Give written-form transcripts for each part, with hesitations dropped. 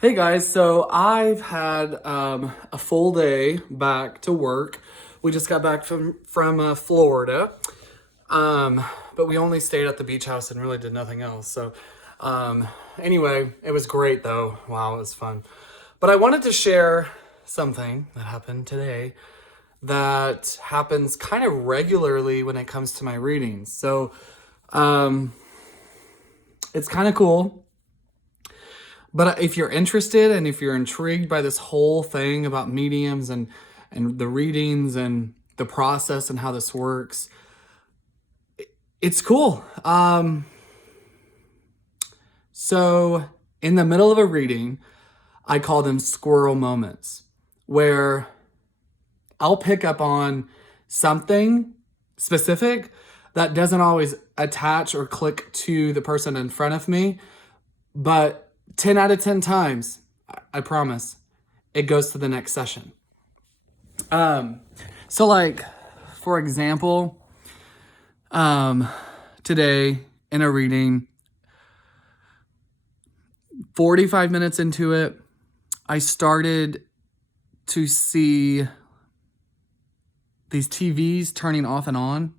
Hey guys, so I've had a full day back to work. We just got back from Florida, but we only stayed at the beach house and really did nothing else. So um, anyway, it was great though. Wow, it was fun. But I wanted to share something that happened today that happens kind of regularly when it comes to my readings. So um, it's kind of cool. But if you're interested and if you're intrigued by this whole thing about mediums and the readings and the process and how this works, it's cool. So in the middle of a reading, I call them squirrel moments, where I'll pick up on something specific that doesn't always attach or click to the person in front of me, but 10 out of 10 times, I promise, it goes to the next session. Um, so like, for example, today in a reading, 45 minutes into it, I started to see these TVs turning off and on,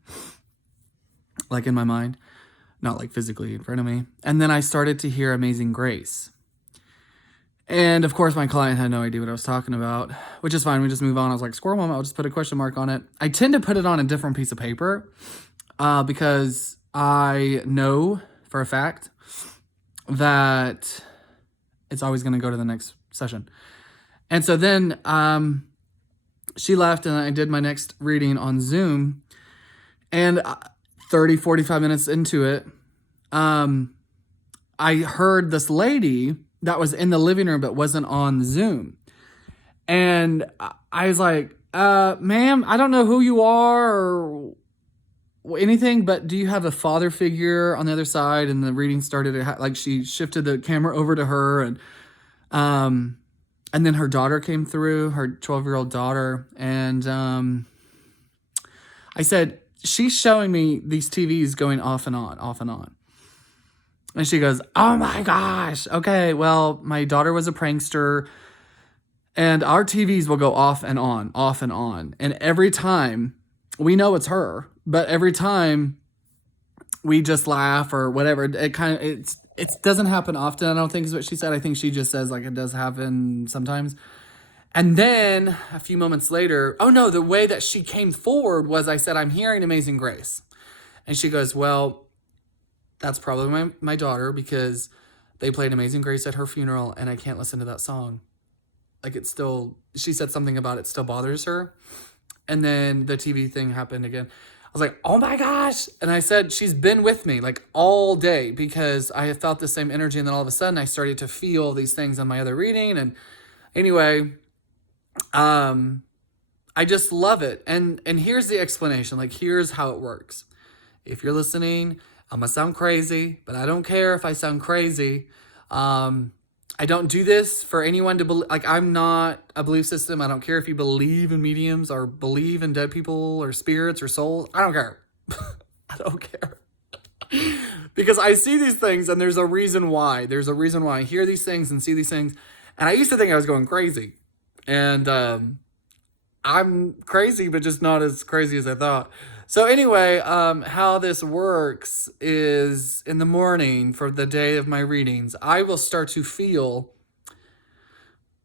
like in my mind, not like physically in front of me. And then I started to hear Amazing Grace. And of course, my client had no idea what I was talking about, which is fine. We just move on. I was like, squirrel moment, I'll just put a question mark on it. I tend to put it on a different piece of paper because I know for a fact that it's always going to go to the next session. And so then she left and I did my next reading on Zoom. And 45 minutes into it, I heard this lady that was in the living room but wasn't on Zoom. And I was like, ma'am, I don't know who you are or anything, but do you have a father figure on the other side? And the reading started to like she shifted the camera over to her, and then her daughter came through, her 12-year-old daughter, and I said, she's showing me these TVs going off and on, off and on. And she goes, oh my gosh. Okay, well, my daughter was a prankster and our TVs will go off and on, off and on. And every time, we know it's her, but every time we just laugh or whatever, it doesn't happen often, I don't think is what she said. I think she just says like it does happen sometimes. And then a few moments later, oh no, the way that she came forward was I said, I'm hearing Amazing Grace. And she goes, well, that's probably my daughter because they played Amazing Grace at her funeral and I can't listen to that song. Like she said something about it still bothers her. And then the TV thing happened again. I was like, oh my gosh. And I said, she's been with me like all day because I have felt the same energy. And then all of a sudden I started to feel these things on my other reading. And anyway, I just love it. And here's the explanation. Like, here's how it works. If you're listening, I'm gonna sound crazy, but I don't care if I sound crazy. I don't do this for anyone to believe. Like, I'm not a belief system. I don't care if you believe in mediums or believe in dead people or spirits or souls. I don't care. I don't care. Because I see these things and there's a reason why. There's a reason why I hear these things and see these things. And I used to think I was going crazy. And I'm crazy, but just not as crazy as I thought. So anyway, how this works is in the morning for the day of my readings, I will start to feel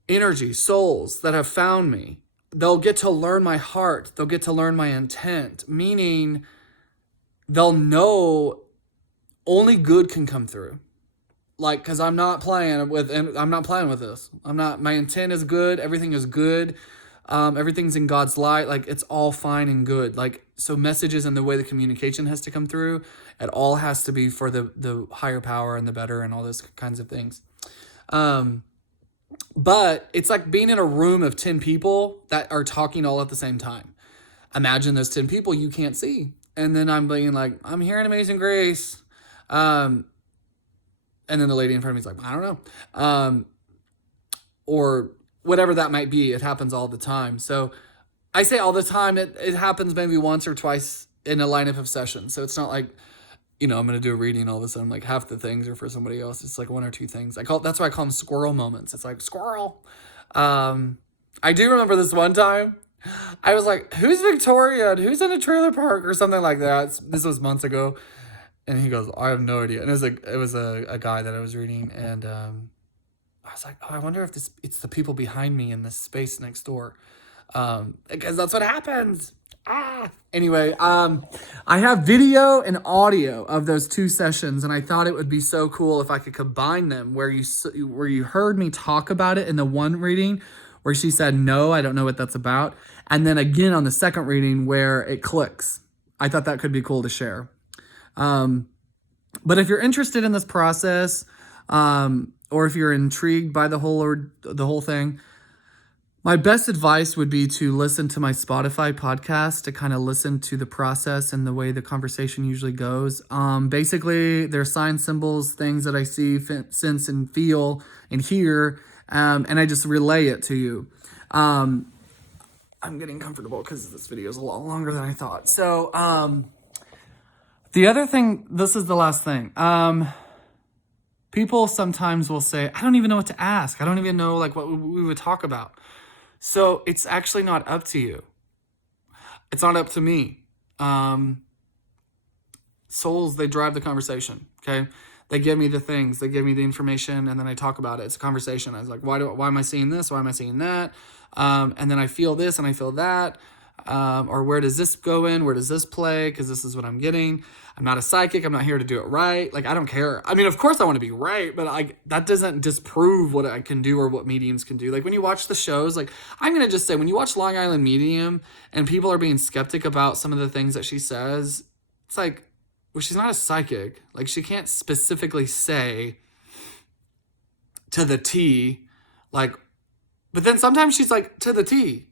energy, souls that have found me. They'll get to learn my heart. They'll get to learn my intent, meaning they'll know only good can come through. Like, cause I'm not playing with this. My intent is good. Everything is good. Everything's in God's light. Like, it's all fine and good. Like, so messages and the way the communication has to come through, it all has to be for the higher power and the better and all those kinds of things. But it's like being in a room of 10 people that are talking all at the same time. Imagine those 10 people you can't see. And then I'm being like, I'm hearing Amazing Grace. And then the lady in front of me is like, I don't know. Or whatever that might be. It happens all the time. So I say all the time, it happens maybe once or twice in a lineup of sessions. So it's not like I'm going to do a reading, all of a sudden, like half the things are for somebody else. It's like one or two things. That's why I call them squirrel moments. It's like squirrel. I do remember this one time. I was like, who's Victoria? And who's in a trailer park or something like that? This was months ago. And he goes, I have no idea. And it was a guy that I was reading. And I was like, oh, I wonder if it's the people behind me in this space next door. Because that's what happens. Anyway, I have video and audio of those two sessions, and I thought it would be so cool if I could combine them, where you heard me talk about it in the one reading where she said, no, I don't know what that's about. And then again on the second reading where it clicks. I thought that could be cool to share. But if you're interested in this process, or if you're intrigued by the whole thing, my best advice would be to listen to my Spotify podcast to kind of listen to the process and the way the conversation usually goes. Basically, there are signs, symbols, things that I see, sense, and feel and hear, and I just relay it to you. I'm getting comfortable because this video is a lot longer than I thought. So, the other thing, this is the last thing. People sometimes will say, I don't even know what to ask. I don't even know like what we would talk about. So it's actually not up to you. It's not up to me. Souls, they drive the conversation, okay? They give me the things, they give me the information, and then I talk about it. It's a conversation. I was like, why am I seeing this? Why am I seeing that? And then I feel this and I feel that. Or where does this go in? Where does this play? Because this is what I'm getting. I'm not a psychic. I'm not here to do it right. Like, I don't care. I mean, of course I want to be right, but that doesn't disprove what I can do or what mediums can do. Like, when you watch the shows, like, I'm going to just say, when you watch Long Island Medium and people are being skeptic about some of the things that she says, it's like, well, she's not a psychic. Like, she can't specifically say to the T, like, but then sometimes she's like, to the T.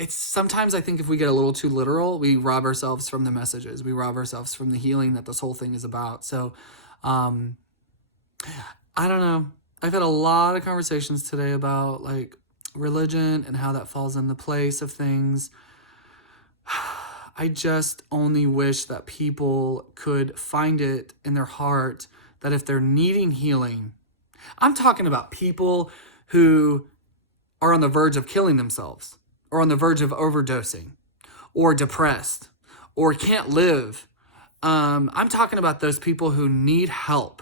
It's sometimes I think if we get a little too literal, we rob ourselves from the messages. We rob ourselves from the healing that this whole thing is about. So, I don't know. I've had a lot of conversations today about like religion and how that falls in the place of things. I just only wish that people could find it in their heart that if they're needing healing, I'm talking about people who are on the verge of killing themselves, or on the verge of overdosing, or depressed, or can't live. I'm talking about those people who need help.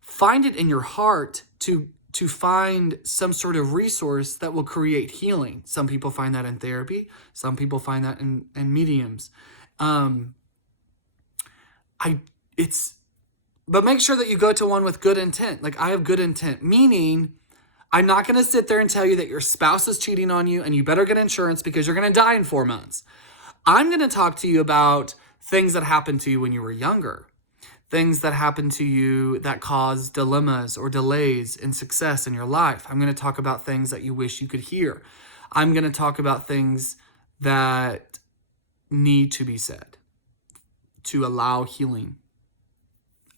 Find it in your heart to find some sort of resource that will create healing. Some people find that in therapy. Some people find that in mediums. But make sure that you go to one with good intent. Like, I have good intent, meaning I'm not going to sit there and tell you that your spouse is cheating on you and you better get insurance because you're going to die in 4 months. I'm going to talk to you about things that happened to you when you were younger, things that happened to you that caused dilemmas or delays in success in your life. I'm going to talk about things that you wish you could hear. I'm going to talk about things that need to be said to allow healing.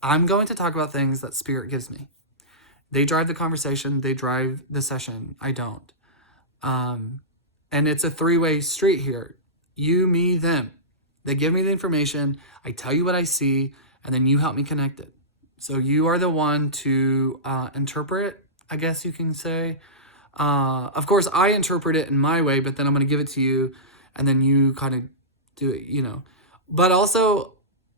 I'm going to talk about things that Spirit gives me. They drive the conversation. They drive the session. I don't. And it's a 3-way street here. You, me, them. They give me the information. I tell you what I see, and then you help me connect it. So you are the one to interpret, I guess you can say. Of course, I interpret it in my way, but then I'm going to give it to you, and then you kind of do it, But also,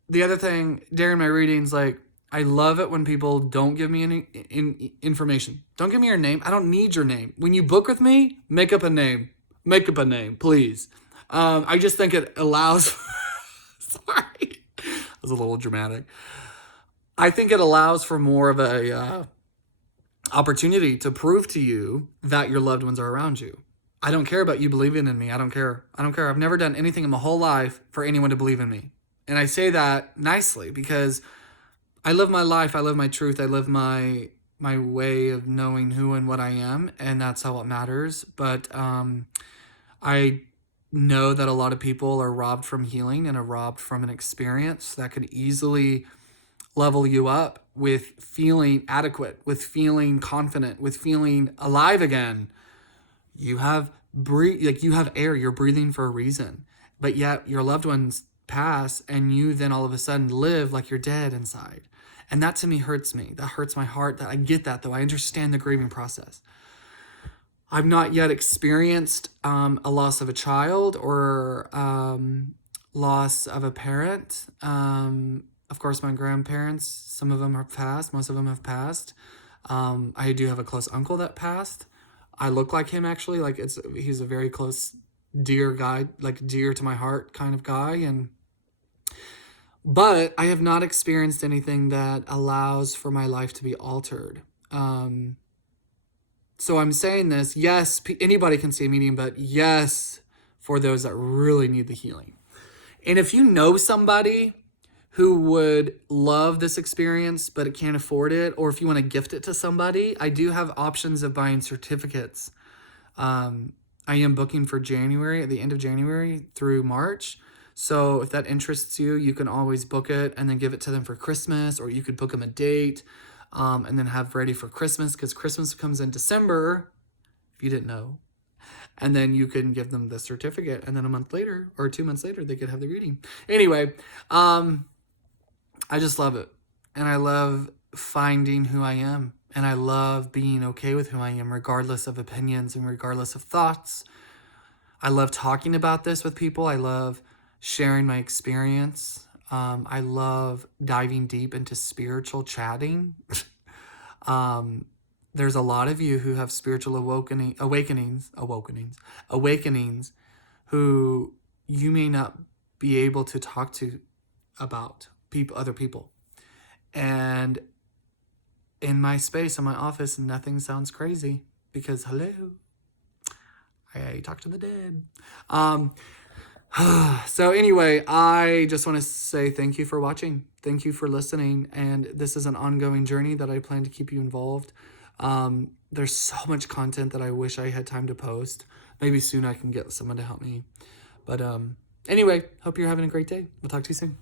the other thing, during my readings, like, I love it when people don't give me any information. Don't give me your name. I don't need your name. When you book with me, make up a name. Make up a name, please. I just think it allows... Sorry. That was a little dramatic. I think it allows for more of a opportunity to prove to you that your loved ones are around you. I don't care about you believing in me. I don't care. I've never done anything in my whole life for anyone to believe in me. And I say that nicely because I live my life. I live my truth. I live my way of knowing who and what I am. And that's how it matters. But I know that a lot of people are robbed from healing and are robbed from an experience that could easily level you up with feeling adequate, with feeling confident, with feeling alive again. You have you have air. You're breathing for a reason. But yet your loved ones pass and you then all of a sudden live like you're dead inside. And that to me hurts me. That hurts my heart. That I get that, though. I understand the grieving process. I've not yet experienced a loss of a child or loss of a parent. Of course, my grandparents, some of them have passed, most of them have passed. I do have a close uncle that passed. I look like him, actually. Like, he's a very close, dear guy, like dear to my heart kind of guy. But I have not experienced anything that allows for my life to be altered. So I'm saying this, yes, anybody can see a medium, but yes, for those that really need the healing. And if you know somebody who would love this experience, but it can't afford it, or if you want to gift it to somebody, I do have options of buying certificates. I am booking for January, at the end of January through March. So if that interests you, you can always book it and then give it to them for Christmas, or you could book them a date. And then have ready for Christmas, because Christmas comes in December, if you didn't know. And then you can give them the certificate, and then a month later or 2 months later, they could have the reading. Anyway, I just love it. And I love finding who I am. And I love being okay with who I am, regardless of opinions and regardless of thoughts. I love talking about this with people. I love sharing my experience. I love diving deep into spiritual chatting. There's a lot of you who have spiritual awakenings, who you may not be able to talk to about other people. And in my space, in my office, nothing sounds crazy because, hello, I talk to the dead. So anyway, I just want to say thank you for watching. Thank you for listening. And this is an ongoing journey that I plan to keep you involved. There's so much content that I wish I had time to post. Maybe soon I can get someone to help me. But anyway, hope you're having a great day. We'll talk to you soon.